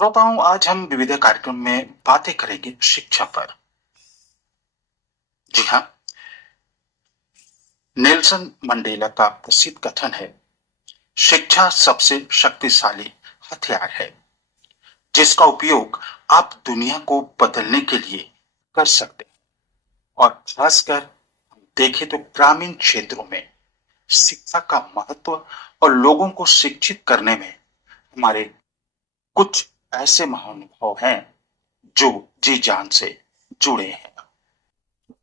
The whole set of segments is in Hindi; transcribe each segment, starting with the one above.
श्रोताओं, आज हम विविध कार्यक्रम में बातें करेंगे शिक्षा पर। जी हाँ, नेल्सन मंडेला का प्रसिद्ध कथन है, शिक्षा सबसे शक्तिशाली हथियार है जिसका उपयोग आप दुनिया को बदलने के लिए कर सकते हैं। और खासकर हम देखें तो ग्रामीण क्षेत्रों में शिक्षा का महत्व और लोगों को शिक्षित करने में हमारे कुछ ऐसे महानुभाव हैं जो जी जान से जुड़े हैं।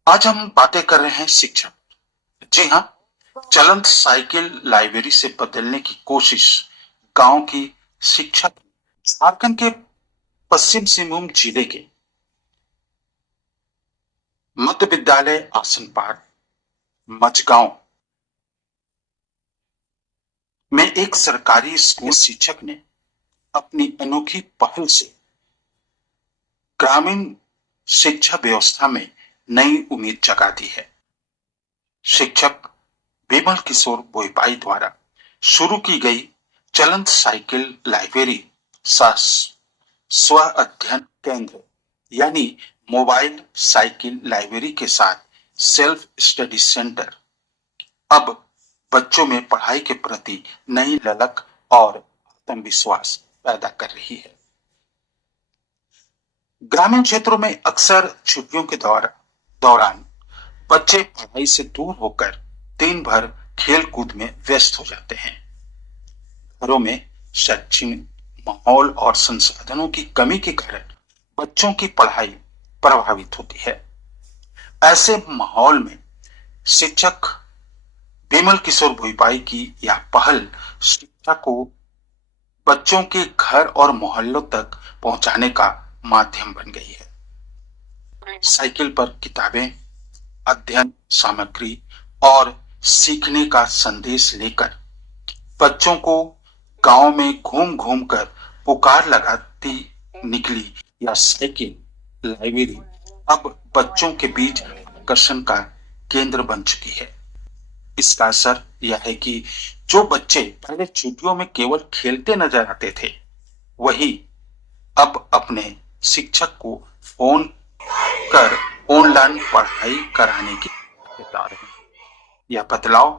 आज हम बातें कर रहे हैं शिक्षा। जी हाँ, चलंत साइकिल लाइब्रेरी से बदलने की कोशिश गांव की शिक्षा। झारखंड के पश्चिम सिंहभूम जिले के मध्य विद्यालय आसनपाट मझगांव में एक सरकारी स्कूल शिक्षक ने अपनी अनोखी पहल से ग्रामीण शिक्षा व्यवस्था में नई उम्मीद जगा दी है। शिक्षक विमल किशोर बोईपाई द्वारा शुरू की गई चलंत साइकिल लाइब्रेरी स्व अध्ययन केंद्र यानी मोबाइल साइकिल लाइब्रेरी के साथ सेल्फ स्टडी सेंटर अब बच्चों में पढ़ाई के प्रति नई ललक और आत्मविश्वास पैदा कर रही है। ग्रामीण क्षेत्रों में अक्सर छुट्टियों के दौरान बच्चे पढ़ाई से दूर होकर दिन भर खेल कूद में व्यस्त हो जाते हैं। घरों में शैक्षणिक माहौल और संसाधनों की कमी के कारण बच्चों की पढ़ाई प्रभावित होती है। ऐसे माहौल में शिक्षक विमल किशोर भोईपाई की यह पहल शिक्षा को बच्चों के घर और मोहल्लों तक पहुंचाने का माध्यम बन गई है। साइकिल पर किताबें, अध्ययन सामग्री और सीखने का संदेश लेकर बच्चों को गांव में घूम घूम कर पुकार लगाती निकली यह साइकिल लाइब्रेरी अब बच्चों के बीच आकर्षण का केंद्र बन चुकी है। इसका असर यह है कि जो बच्चे पहले छुट्टियों में केवल खेलते नजर आते थे, वही अब अपने शिक्षक को फोन कर ऑनलाइन पढ़ाई कराने की बता रहे हैं। यह बदलाव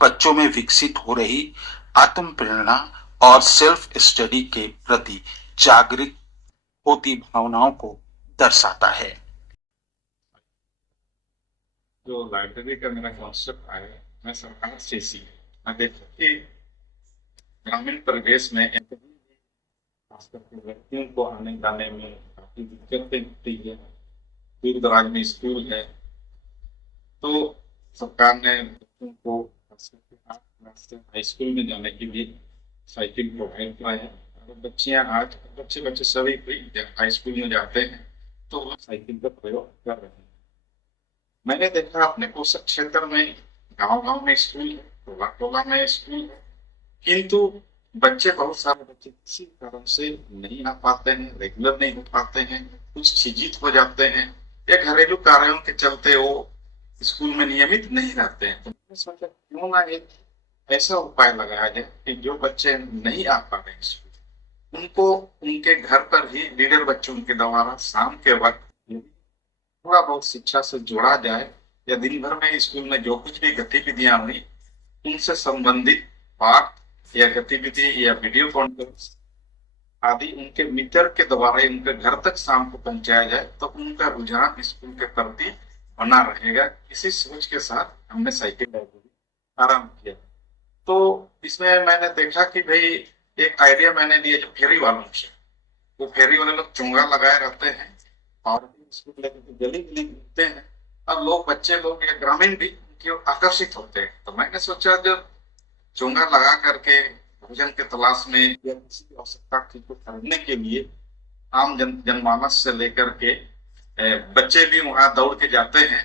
बच्चों में विकसित हो रही आत्म प्रेरणा और सेल्फ स्टडी के प्रति जागृत होती भावनाओं को दर्शाता है। जो लाइब्रेरी का मेरा कॉन्सेप्ट आया, मैं सरकार से सीखा। मैं देखा कि ग्रामीण परिवेश में खास करके व्यक्तियों को आने जाने में काफी दिक्कतें होती है। दूर दराज में स्कूल है, तो सरकार ने बच्चों को खास करके 8 क्लास से हाई स्कूल में जाने के लिए साइकिल प्रोवाइड कराया है। और बच्चे सभी हाई स्कूल में जाते हैं तो वो साइकिल का प्रयोग कर रहे हैं। मैंने देखा अपने पोषक क्षेत्र में गांव में स्कूल है, टोला में स्कूल है, किंतु बहुत सारे बच्चे किसी कारण से नहीं आ पाते हैं, रेगुलर नहीं हो पाते हैं, कुछ झिझित हो जाते हैं या घरेलू कार्यों के चलते वो स्कूल में नियमित नहीं रहते हैं। तो मैंने सोचा क्यों ना एक ऐसा उपाय लगाया जाए कि जो बच्चे नहीं आ पा रहे स्कूल, उनको उनके घर पर ही लीडर बच्चों के द्वारा शाम के वक्त थोड़ा बहुत शिक्षा से जोड़ा जाए, या दिन भर में स्कूल में जो कुछ भी गतिविधियां हुई उनसे संबंधित पाठ या गतिविधि या वीडियो कॉन्फ्रेंस आदि उनके मित्र के द्वारा उनके घर तक शाम को पहुंचाया जाए, तो उनका रुझान स्कूल के प्रति बना रहेगा। इसी सोच के साथ हमने साइकिल लाइब्रेरी आरंभ किया। तो इसमें मैंने देखा कि भाई एक आइडिया मैंने लिया जो फेरी वालों से। वो फेरी वाले लोग चुंगा लगाए रहते हैं और स्कूल लेकर गली गली घूमते हैं, और बच्चे लोग या ग्रामीण भी उनकी ओर आकर्षित होते हैं। तो मैंने सोचा जब चुंगा लगा करके भोजन के तलाश में या किसी भी आवश्यकता चीज को खरीदने के लिए आम जनमानस से लेकर के बच्चे भी वहां दौड़ के जाते हैं,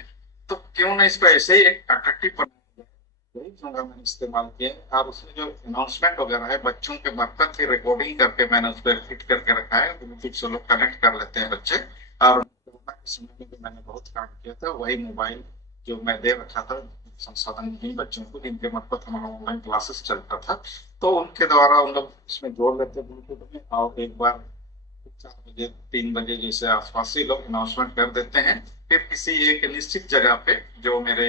तो क्यों ना इसको ऐसे ही एक अट्रैक्टिव बनाया जाए। वही चुंगा मैंने इस्तेमाल किया, और उसमें जो अनाउंसमेंट वगैरह है बच्चों के मार्फत से रिकॉर्डिंग करके मैंने उस पर फिट करके रखा है। ब्लूटूथ से लोग कनेक्ट कर लेते हैं बच्चे। और कोरोना के समय में जो मैंने बहुत काम किया था, वही मोबाइल जो मैं दे रखा था संसाधन जिन बच्चों को जिनके मार्फत हमारा ऑनलाइन क्लासेस चलता था, तो उनके द्वारा उन लोग इसमें जोड़ लेते ब्लूटूथ में, और एक बार 4 बजे 3 बजे जैसे आसपास ही लोग अनाउंसमेंट कर देते हैं। फिर किसी एक निश्चित जगह पे जो मेरे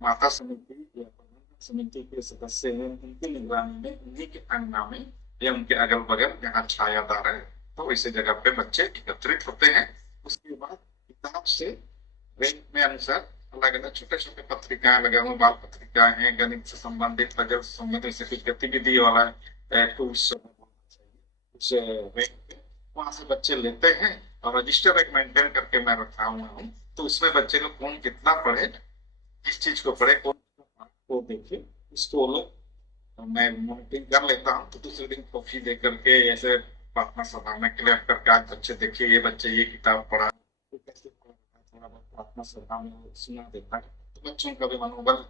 माता समिति या प्रबंधन समिति के सदस्य हैं उनकी निगरानी में उन्हीं के अंगना में या उनके अगल बगल जहाँ छायादार है तो ऐसे जगह पे बच्चे एकत्रित होते हैं। उसके बाद किताब से रेंज में अनुसार अलग अलग छोटे छोटे पत्रिकाएं लगे हुए, बाल पत्रिकाएं हैं, गणित से संबंधित, पजल से संबंधित, से कुछ गतिविधि वाला टूल्स उस रेंज पे वहां से बच्चे लेते हैं और रजिस्टर एक मेंटेन करके मैं रखा हुआ हूँ। तो उसमें बच्चे लोग कौन कितना पढ़े, किस चीज को पढ़े, कौन को देखे, उसको लोग मैं मॉनिटरिंग कर लेता हूँ। तो दूसरे दिन ट्रॉफी दे करके ऐसे प्रार्थना सभा में क्लियर करके आज बच्चे देखिए ये बच्चे ये किताब पढ़ा, तो कैसे पढ़ रहा है, थोड़ा बहुत प्रार्थना सभा में सुना देता है। तो बच्चों का भी मनोबल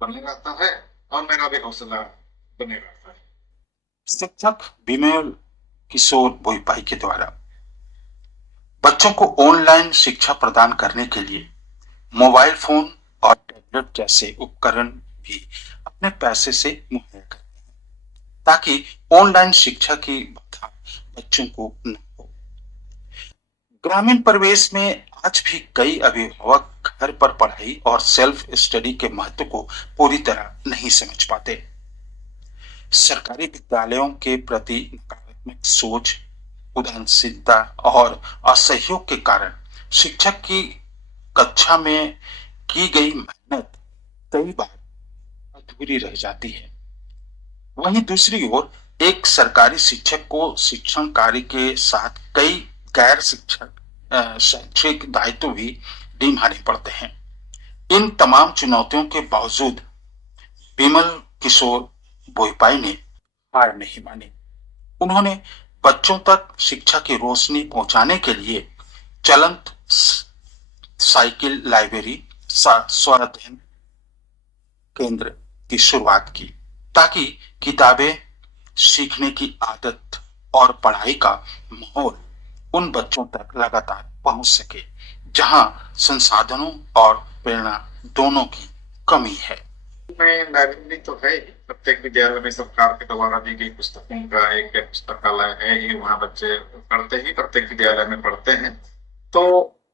बने रहता है और मेरा भी हौसला बने रहता है। शिक्षक विमल किशोर भोईपाई के द्वारा बच्चों को ऑनलाइन शिक्षा प्रदान करने के लिए मोबाइल फोन और टैबलेट जैसे उपकरण भी अपने पैसे से मुहैया करते हैं ताकि ऑनलाइन शिक्षा की बाधा बच्चों को न हो। ग्रामीण परिवेश में आज भी कई अभिभावक घर पर पढ़ाई और सेल्फ स्टडी के महत्व को पूरी तरह नहीं समझ पाते। सरकारी विद्यालयों के प्रति नकारात्मक सोच, उदासीनता और असहयोग के कारण शिक्षक की कक्षा में की गई मेहनत कई बार अधूरी रह जाती है। वहीं दूसरी ओर एक सरकारी शिक्षक को शिक्षण कार्य के साथ कई गैर शिक्षक शैक्षिक दायित्व भी निभाने पड़ते हैं। इन तमाम चुनौतियों के बावजूद विमल किशोर भोईपाई ने हार नहीं मानी। उन्होंने बच्चों तक शिक्षा की रोशनी पहुंचाने के लिए चलंत साइकिल लाइब्रेरी स्वाध्ययन केंद्र की शुरुआत की ताकि किताबें, सीखने की आदत और पढ़ाई का माहौल उन बच्चों तक लगातार पहुंच सके जहां संसाधनों और प्रेरणा दोनों की कमी है। लाइब्रेरी तो है, प्रत्येक विद्यालय में सरकार के द्वारा दी गई पुस्तकों का एक पुस्तकालय है ही, वहाँ बच्चे पढ़ते ही प्रत्येक विद्यालय में पढ़ते हैं। तो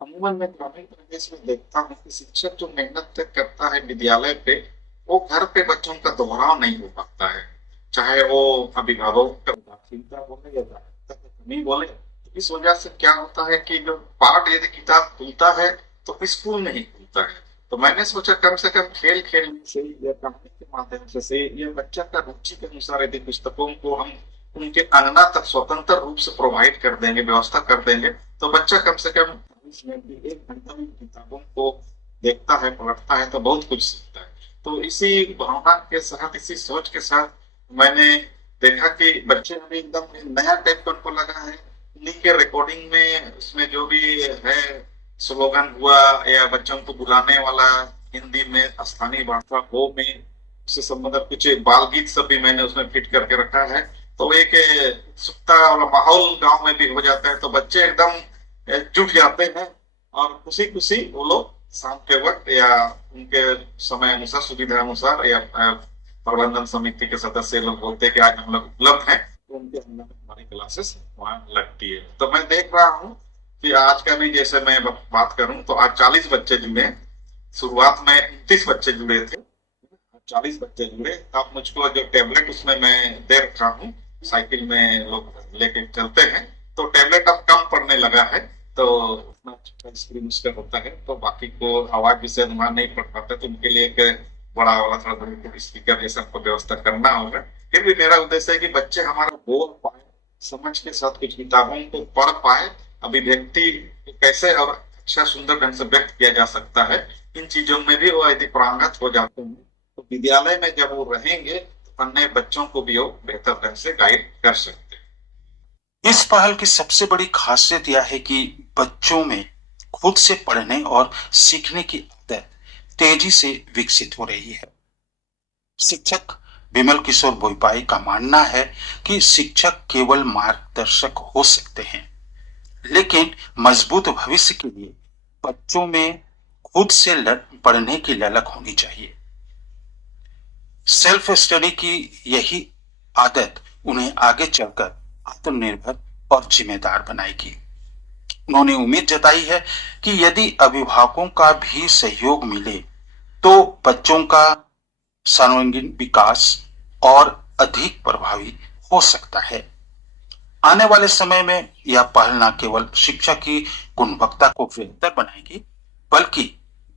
अमूमन मैं ग्रामीण परिवेश में देखता हूँ कि शिक्षक जो मेहनत करता है विद्यालय पे, वो घर पे बच्चों का दोहराव नहीं हो पाता है, चाहे वो अभिभावक का उदासीनता बोले या जागरूकता की कमी बोले। इस वजह से क्या होता है कि जो पाठ यदि किताब खुलता है तो स्कूल नहीं खुलता है। तो मैंने सोचा कम से कम खेल खेलने से या कहानी के माध्यम से या बच्चा का रुचि के अनुसार यदि पुस्तकों को हम उनके अंगना तक स्वतंत्र रूप से प्रोवाइड कर देंगे, व्यवस्था कर देंगे, तो बच्चा कम से कम 20 मिनट भी 1 घंटा में किताबों को देखता है, पढ़ता है तो बहुत कुछ सीखता है। तो इसी भावना के साथ, इसी सोच के साथ मैंने देखा कि बच्चे अभी एकदम नया टाइप का उनको लगा है। उन्हीं के रिकॉर्डिंग में उसमें जो भी है स्लोगन हुआ या बच्चों को बुलाने वाला हिंदी में, स्थानीय भाषा हो में, उससे संबंधित कुछ बाल गीत सब भी मैंने उसमें फिट करके रखा है। तो एक उत्सुकता वाला माहौल गांव में भी हो जाता है, तो बच्चे एकदम जुट जाते हैं और खुशी खुशी वो लोग शाम के वक्त या उनके समय अनुसार, सुविधा अनुसार, या प्रबंधन समिति के सदस्य लोग बोलते हैं कि आज हम लोग उपलब्ध हैं, तो उनके अंदर हमारी क्लासेस वहां लगती है। तो मैं देख रहा हूँ कि आज का भी जैसे मैं बात करूं तो आज 40 बच्चे जुड़े। शुरुआत में 29 बच्चे जुड़े थे, 40 बच्चे जुड़े। अब मुझको जो टैबलेट उसमें मैं दे रखा हूँ, साइकिल में लोग लेके चलते हैं, तो टैबलेट अब कम पड़ने लगा है, तो उतना छोटा स्क्रीन उसका होता है, तो बाकी को आवाज भी से अनुमान नहीं पड़ पाता, तो उनके लिए एक बड़ा वाला थोड़ा स्पीकर जैसा को व्यवस्था करना होगा। फिर भी मेरा उद्देश्य है कि बच्चे हमारा बोल पाए, समझ के साथ कुछ किताबों को पढ़ पाए, अभिव्यक्ति कैसे और अच्छा सुंदर ढंग से व्यक्त किया जा सकता है, इन चीजों में भी वो यदि पारंगत हो जाते हैं तो विद्यालय में जब वो रहेंगे तो अन्य बच्चों को भी वो बेहतर ढंग से गाइड कर सकते हैं। इस पहल की सबसे बड़ी खासियत यह है कि बच्चों में खुद से पढ़ने और सीखने की आदत तेजी से विकसित हो रही है। शिक्षक विमल किशोर भोईपाई का मानना है कि शिक्षक केवल मार्गदर्शक हो सकते हैं, लेकिन मजबूत भविष्य के लिए बच्चों में खुद से पढ़ने की ललक होनी चाहिए। सेल्फ स्टडी की यही आदत उन्हें आगे चलकर आत्मनिर्भर और जिम्मेदार बनाएगी। उन्होंने उम्मीद जताई है कि यदि अभिभावकों का भी सहयोग मिले तो बच्चों का सर्वांगीण विकास और अधिक प्रभावी हो सकता है। आने वाले समय में यह पहल न केवल शिक्षा की गुणवत्ता को बेहतर बनाएगी बल्कि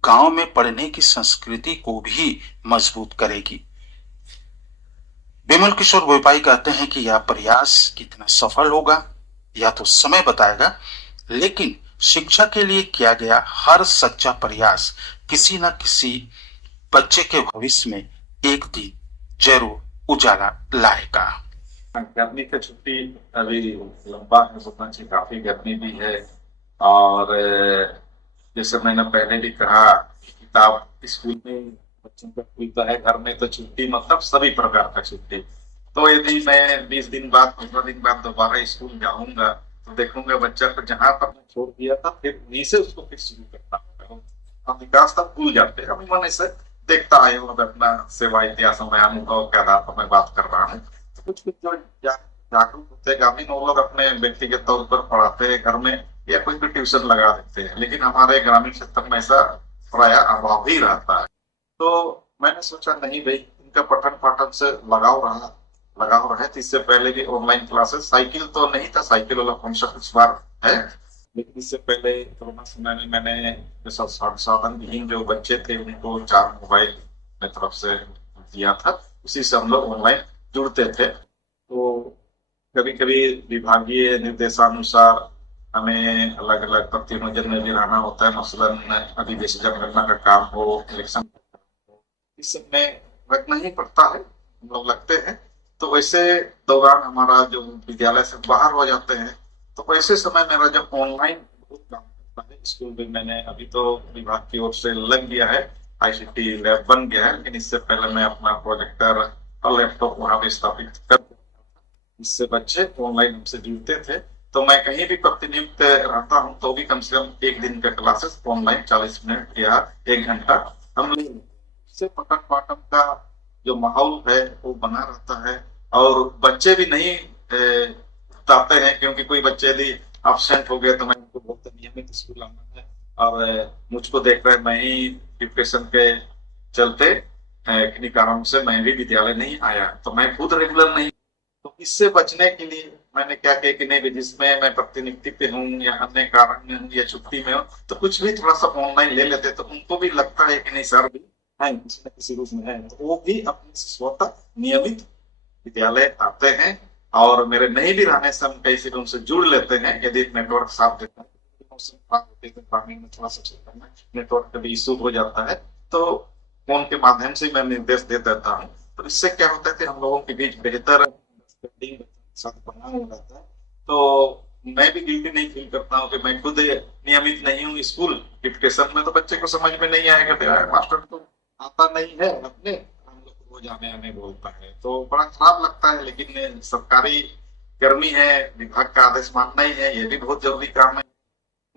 गांव में पढ़ने की संस्कृति को भी मजबूत करेगी। बिमल किशोर भोपाई कहते हैं कि यह प्रयास कितना सफल होगा यह तो समय बताएगा, लेकिन शिक्षा के लिए किया गया हर सच्चा प्रयास किसी न किसी बच्चे के भविष्य में एक दिन जरूर उजाला लाएगा। गर्मी की छुट्टी अभी लंबा है, सोचना चाहिए, काफी गर्मी भी है। और जैसे मैंने पहले भी कहा, किताब स्कूल में बच्चों का खुलता है, घर में तो छुट्टी मतलब सभी प्रकार का छुट्टी। तो यदि मैं 20 दिन बाद 15 दिन बाद दोबारा स्कूल जाऊंगा तो देखूंगा बच्चा को जहां पर मैं छोड़ दिया था फिर वहीं से उसको फिर शुरू करना होगा। हम विकास तक भूल जाते हैं। अभी मैंने इसे देखता आया हूँ, अपना सेवा इतिहास में अनुभव के आधार पर मैं बात कर रहा हूँ। तो कुछ कुछ जो जागरूक होते हैं ग्रामीण, वो लोग अपने व्यक्तिगत तौर पर पढ़ाते हैं घर में या कोई भी ट्यूशन लगा देते हैं, लेकिन हमारे ग्रामीण क्षेत्र में ऐसा प्राय अभाव ही रहता है। तो मैंने सोचा नहीं भाई, इनका पठन पाठन से लगाव रहे। तो इससे पहले भी ऑनलाइन क्लासेस, साइकिल तो नहीं था, साइकिल वाला कॉन्सेप्ट इस बार है, लेकिन इससे पहले कोरोना समय में मैंने जो संसाधन विहीन जो बच्चे थे उनको 4 मोबाइल मेरी तरफ से दिया था, उसी से हम लोग ऑनलाइन जुड़ते थे। तो कभी कभी विभागीय निर्देशानुसार हमें अलग अलग प्रतिनियोजन में भी रहना होता है, मसलन अधिवेशन जनगणना का काम हो, इलेक्शन, इस सब में लगना ही पड़ता है, हम लोग लगते हैं। तो वैसे दौरान हमारा जो विद्यालय से बाहर हो जाते हैं, तो वैसे समय मेरा जब ऑनलाइन बहुत काम करता है स्कूल में, मैंने अभी तो विभाग की ओर से लग गया है, ICT लैब बन गया है, लेकिन इससे पहले मैं अपना प्रोजेक्टर और लैपटॉप वहां पे स्थापित कर, इससे बच्चे ऑनलाइन हमसे जुड़ते थे। तो मैं कहीं भी प्रतिनियुक्त रहता हूँ तो भी कम से कम एक दिन का क्लासेस ऑनलाइन 40 मिनट या 1 घंटा हम ले, इससे पठन पाठन का जो माहौल है वो बना रहता है। और बच्चे भी नहीं बताते हैं, क्योंकि कोई बच्चे यदि एब्सेंट हो गए तो मैं उनको बोलता नियमित स्कूल आना है, और मुझको देख रहे मैं ही डिप्रेशन के चलते किन्हीं कारणों से मैं भी विद्यालय नहीं आया, तो मैं खुद रेगुलर नहीं। तो इससे बचने के लिए मैंने क्या किया कि नहीं, जिसमें मैं प्रतिनियुक्ति पे हूँ या अन्य कारण में हूँ या छुट्टी में हूँ, तो कुछ भी थोड़ा सा ऑनलाइन ले लेते, तो उनको भी लगता है कि नहीं सर भी है किसी न किसी रूप में है, तो वो भी अपने स्वतः नियमित विद्यालय आते हैं। और मेरे नहीं भी रहने से हम कैसे भी उनसे जुड़ लेते हैं, यदि नेटवर्क साथ देता है। ग्रामीण में थोड़ा सा क्षेत्र में नेटवर्क का भी इशू हो जाता है, तो फोन के माध्यम से मैं निर्देश दे देता हूँ। तो इससे क्या होता है कि हम लोगों के बीच बेहतर साथ बना हो जाता है। तो मैं भी गिल्टी नहीं फील करता हूँ कि मैं खुद नियमित नहीं हूँ स्कूल डिप्टेशन में, तो बच्चे को समझ में नहीं आएगा, मास्टर तो आता नहीं है अपने, हम लोग को जाने आने बोलता है, तो बड़ा खराब लगता है। लेकिन सरकारी कर्मी है, विभाग का आदेश मानना ही है, ये भी बहुत जरूरी काम है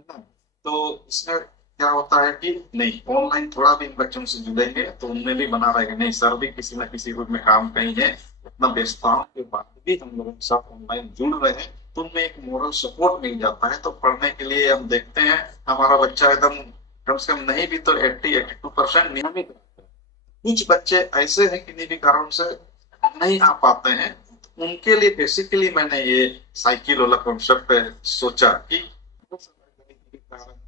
ना। तो इसमें क्या होता है कि नहीं, ऑनलाइन थोड़ा भी इन बच्चों से जुड़ेंगे तो उनमें भी बना रहेगा, नहीं सर भी किसी न किसी रूप में काम कहीं है, इतना व्यस्तताओं के बाद भी हम लोगों के साथ ऑनलाइन जुड़ रहे हैं, तो उनमें एक मोरल सपोर्ट मिल जाता है। तो पढ़ने के लिए हम देखते हैं हमारा बच्चा एकदम कम से कम नहीं भी तो 80-82% नियमित रहता है। कुछ बच्चे ऐसे हैं किन्हीं भी कारण से नहीं आ पाते हैं, तो उनके लिए बेसिकली मैंने ये साइकिल वाला कॉन्सेप्ट सोचा कि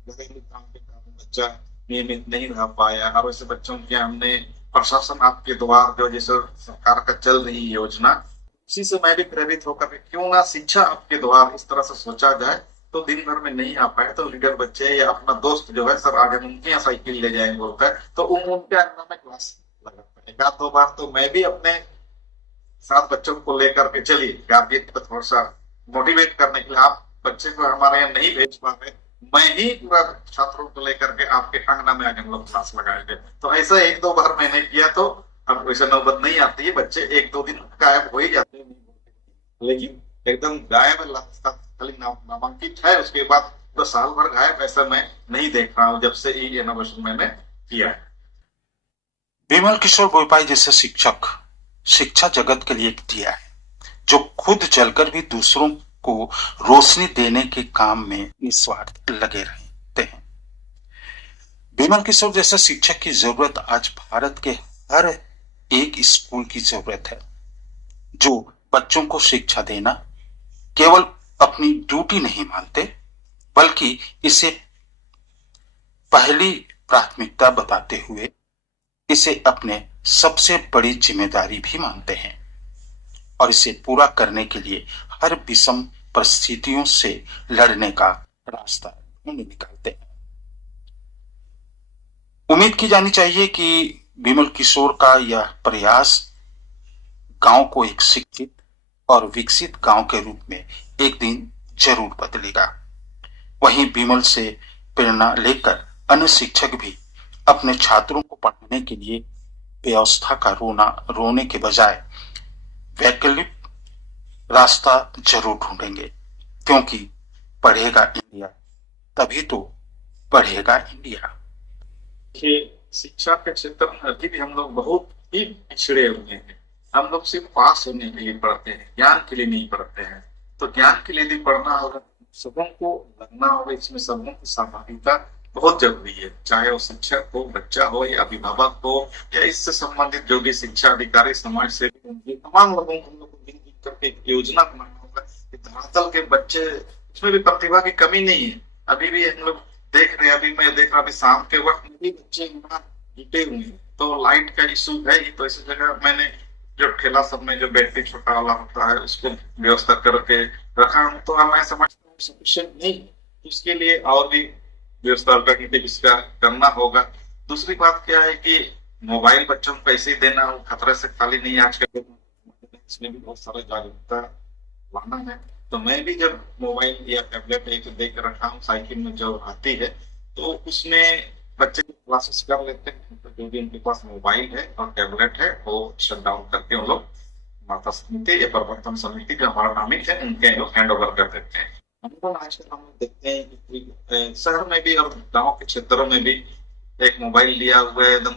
घरेलू काम के कारण बच्चा नियमित नहीं रह पाया, और वैसे बच्चों के हमने प्रशासन आपके द्वार जो जैसे सरकार का चल रही योजना, उसी से मैं भी प्रेरित होकर क्यों ना शिक्षा आपके द्वार इस तरह से सोचा जाए। तो दिन भर में नहीं आ पाए तो लीडर बच्चे या अपना दोस्त जो है सर आज हम उनके यहाँ साइकिल ले जाएंगे बोलता है, तो उनके अंदर में क्लास लगाता है। 1-2 बार तो मैं भी अपने साथ बच्चों को लेकर के चलिए, गार्जियन को थोड़ा सा मोटिवेट करने के लिए, आप बच्चे को हमारे यहाँ नहीं भेज पा रहे, मैं ही पूरा छात्रों को लेकर के आपके अंगना में आज हम लोग क्लास लगाएंगे। तो ऐसा 1-2 बार मैंने किया, तो अब वैसे नौबत नहीं आती है, बच्चे 1-2 दिन गायब हो ही जाते हैं, लेकिन एकदम गायब खाली नामांकित है, उसके बाद तो साल भर गायब ऐसा मैं नहीं देख रहा हूँ जब से ये इनोवेशन मैंने किया है। बिमल किशोर भोपाई जैसे शिक्षक शिक्षा जगत के लिए एक दिया है, जो खुद जलकर भी दूसरों को रोशनी देने के काम में निस्वार्थ लगे रहते हैं। बिमल किशोर जैसा शिक्षक की जरूरत आज भारत के हर एक स्कूल की जरूरत है, जो बच्चों को शिक्षा देना केवल अपनी ड्यूटी नहीं मानते, बल्कि इसे पहली प्राथमिकता बताते हुए इसे अपने सबसे बड़ी जिम्मेदारी भी मानते हैं और इसे पूरा करने के लिए हर विषम परिस्थितियों से लड़ने का रास्ता ढूंढ निकालते हैं। उम्मीद की जानी चाहिए कि बिमल किशोर का यह प्रयास गांव को एक शिक्षित और विकसित गांव के रूप में एक दिन जरूर बदलेगा। वहीं बिमल से प्रेरणा लेकर अन्य शिक्षक भी अपने छात्रों को पढ़ाने के लिए व्यवस्था का रोने के बजाय वैकल्पिक रास्ता जरूर ढूंढेंगे, क्योंकि पढ़ेगा इंडिया तभी तो बढ़ेगा इंडिया। शिक्षा के क्षेत्र में अभी भी हम लोग बहुत ही पिछड़े हुए हैं। हम लोग सिर्फ पास होने के लिए पढ़ते हैं, ज्ञान के लिए नहीं पढ़ते हैं। तो ज्ञान के लिए भी पढ़ना होगा, सबों को लगना होगा, इसमें सबों की सहभागिता बहुत जरूरी है, चाहे वो शिक्षक हो, बच्चा हो या अभिभावक हो या इससे संबंधित जो भी शिक्षा अधिकारी, समाज से तमाम लोगों को हम लोग को मिलजुल करके एक योजना बनाना होगा कि धरातल के बच्चे, इसमें भी प्रतिभा की कमी नहीं है। अभी भी हम लोग देख रहे हैं, अभी मैं देख रहा अभी शाम के वक्त में भी बच्चे जुटे हुए हैं, तो लाइट का इशू है ही। तो इसी जगह मैंने जो ठेला सब में जो बैटरी छोटा वाला होता है उसको व्यवस्था करके रखा हूँ। तो मैं समझता हूँ सफिशिएंट नहीं, इसके लिए और भी व्यवस्था अल्टरनेटिव इसका करना होगा। दूसरी बात क्या है कि मोबाइल बच्चों को कैसे देना हो, खतरे से खाली नहीं आजकल, इसमें भी बहुत सारा जागरूकता लाना है। तो मैं भी जब मोबाइल या टैबलेट एक देख रखा हूँ साइकिल में जो आती है, तो उसमें बच्चे क्लासेस कर लेते हैं। तो जो भी उनके पास मोबाइल है और टैबलेट है वो शट डाउन करके वो लोग माता समिति या प्रबंधन समिति जो हमारा नामित है उनके लोग हैंड ओवर कर देते हैं। आजकल हम लोग देखते हैं कि शहर में भी और गांव के क्षेत्रों में भी एक मोबाइल लिया हुआ है, एकदम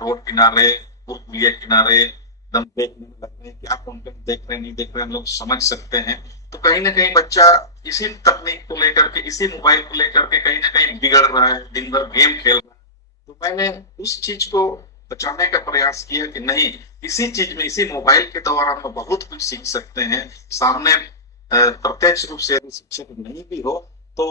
रोड किनारे, पुलिया किनारे एकदम देखने लग रहे हैं, क्या कंटेंट देख रहे हैं नहीं देख रहे हैं हम लोग समझ सकते हैं। तो कहीं ना कहीं बच्चा इसी तकनीक को लेकर के, इसी मोबाइल को लेकर के कहीं ना कहीं बिगड़ रहा है, दिन भर गेम खेल रहा है। तो मैंने उस चीज को बचाने का प्रयास किया कि नहीं, इसी चीज में, इसी मोबाइल के द्वारा हम बहुत कुछ सीख सकते हैं। सामने प्रत्यक्ष रूप से यदि शिक्षक नहीं भी हो तो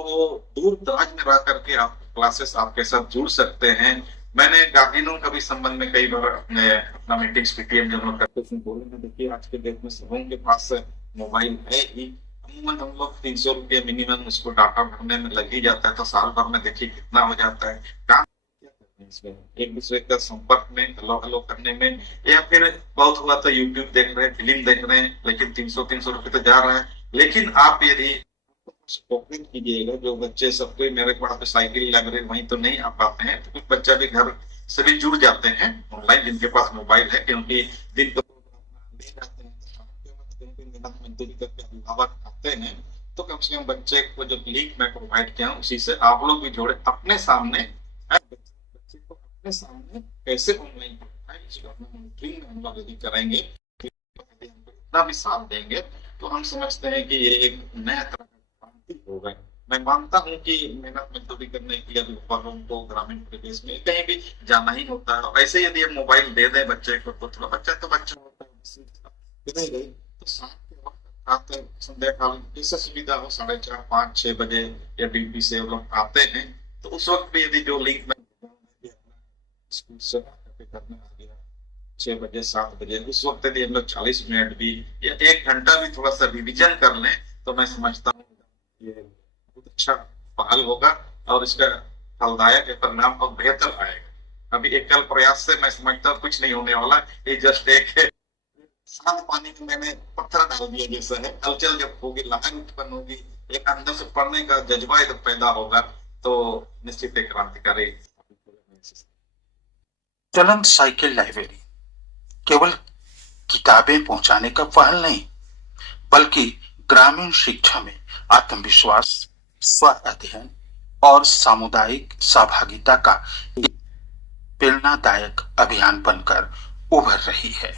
दूर दराज में रह करके आप क्लासेस आपके साथ जुड़ सकते हैं। मैंने गार्जियनों का भी संबंध में कई बार अपना मीटिंग्स पीटीएम जब लोग करते हैं बोले ना, देखिए आज के डेट में सबों के पास मोबाइल है ही। अमूमन हम लोग 300 रुपये मिनिमम उसको डाटा भरने में लग ही जाता है, तो साल भर में देखिए कितना हो जाता है। काम क्या करते हैं इसमें, एक दूसरे का संपर्क में हेलो हेलो करने में, या फिर बहुत हुआ तो यूट्यूब देख रहे हैं, फिल्म देख रहे हैं, लेकिन 300 रुपये तो जा रहा है। लेकिन आप यदि कोऑपरेट कीजिएगा, जो बच्चे सबको मेरे पास तो साइकिल लाइब्रेरी वहीं तो नहीं आ पाते हैं, तो कुछ बच्चा भी घर से भी जुड़ जाते हैं ऑनलाइन जिनके पास मोबाइल है, क्योंकि दिन भर ले जाते हैं मजदूरी करके अभिभावक आते हैं। तो कम से कम बच्चे को जो लिंक मैं प्रोवाइड किया उसी से आप लोग भी जोड़े, अपने सामने बच्चे को अपने सामने कैसे ऑनलाइन मॉनिटरिंग हम लोग यदि करेंगे, इतना भी साथ देंगे, तो हम समझते हैं कि ये एक नया तरह का क्रांति होगा। मैं मानता हूं कि मेहनत मजदूरी करने के लिए अभिभावकों को ग्रामीण प्रदेश में कहीं भी जाना ही होता है। वैसे यदि हम मोबाइल दे दें बच्चे को तो थोड़ा बच्चा होता है, तो शाम के वक्त संध्या काल जैसे सुविधा हो, 4:30, 5, 6 बजे या ड्यूटी से वो लोग आते हैं, तो उस वक्त भी यदि जो लिंक में स्कूल से करने आ गया 6 बजे 7 बजे, उस वक्त यदि हम लोग 40 मिनट भी या 1 घंटा भी थोड़ा सा रिविजन कर लें, तो मैं समझता हूँ ये बहुत अच्छा पहल होगा और इसका फलदायक परिणाम बहुत बेहतर आएगा। अभी एकल प्रयास से मैं समझता हूँ कुछ नहीं होने वाला, ये जस्ट एक शांत पानी में मैंने पत्थर डाल दिया जैसा है। हलचल जब होगी, लहर उत्पन्न होगी, एक अंदर से पढ़ने का जज्बा जब पैदा होगा, तो निश्चित एक क्रांतिकारी। चलन साइकिल लाइब्रेरी केवल किताबें पहुंचाने का पहल नहीं, बल्कि ग्रामीण शिक्षा में आत्मविश्वास, स्व अध्ययन और सामुदायिक सहभागिता का एक प्रेरणादायक अभियान बनकर उभर रही है।